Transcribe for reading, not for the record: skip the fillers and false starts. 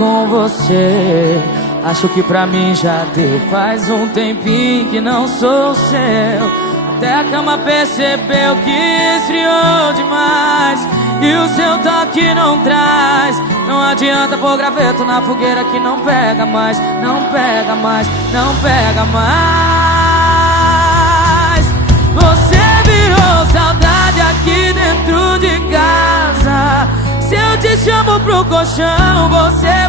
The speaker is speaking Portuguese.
com você. Acho que pra mim já deu. Faz um tempinho que não sou seu. Até a cama percebeu que esfriou demais. E o seu toque não traz. Não adianta pôr graveto na fogueira que não pega mais. Não pega mais, não pega mais. Você virou saudade aqui dentro de casa. Se eu te chamo pro colchão, você